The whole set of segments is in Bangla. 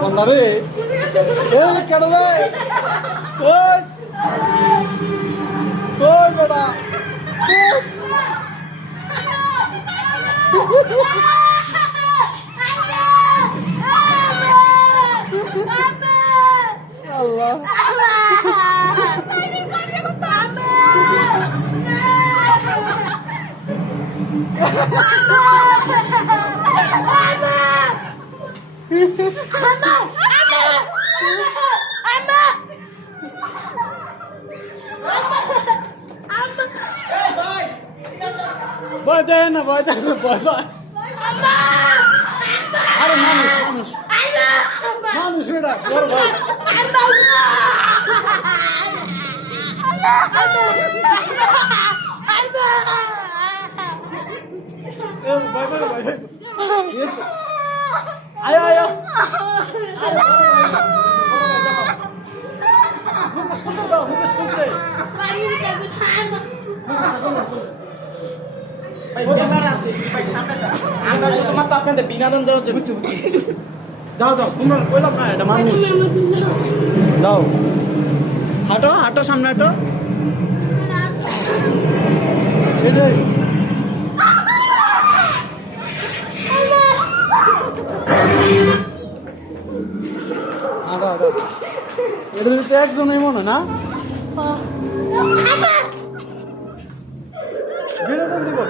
বন্দারে এই কেন রে ওই ওই বেটা আল্লাহ ভয় দেয় না ভয় দেয় না ভয় ভয় আরে মানুষ মানুষ মানুষ এটা বড় ভাই ভয় ভয় ভয় আয় আয় মুখোশ খুলছে দাও মুখোশ খুলছে আপনাদের বিনোদন দেওয়া হচ্ছে যাও যাও তোমরা কইলাম না এটা মানুষ যাও হাঁটো হাঁটো সামনে হাঁটো এটাই হাঁটো হাঁটো এদের ভিতরে একজনই মনে না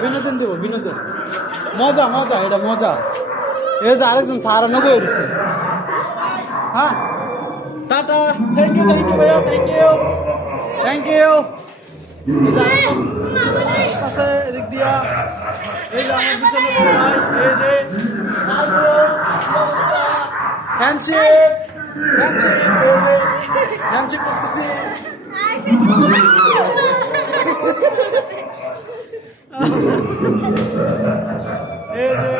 বিনোদন দিব বিনোদন মজা মজা এটা মজা এই যে আরেকজন সারানো হয়ে গেছে হ্যাঁ টাটা থ্যাংক ইউ ভাইয়া থ্যাংক ইউ আছে এদিক দিয়া এই যে আমার পিছনে বড় ভাই এই যে হ্যান্ডশেক হ্যান্ডশেক এই যে হ্যান্ডশেক করতেছি এই যে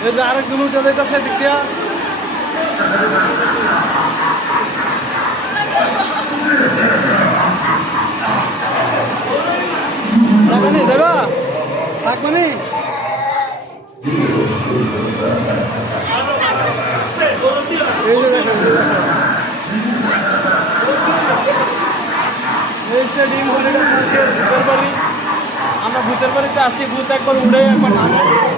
এই যে আরেকজন উঠে যাইতেছে দিক দিয়া যাবানি দেবা থাকবানি এই যে দেখেন এই সে ডিম হলিডে মার্কেট ভূতের বাড়ি আমরা ভূতের বাড়িতে আসি ভূত একবার উড়ে একবার নামে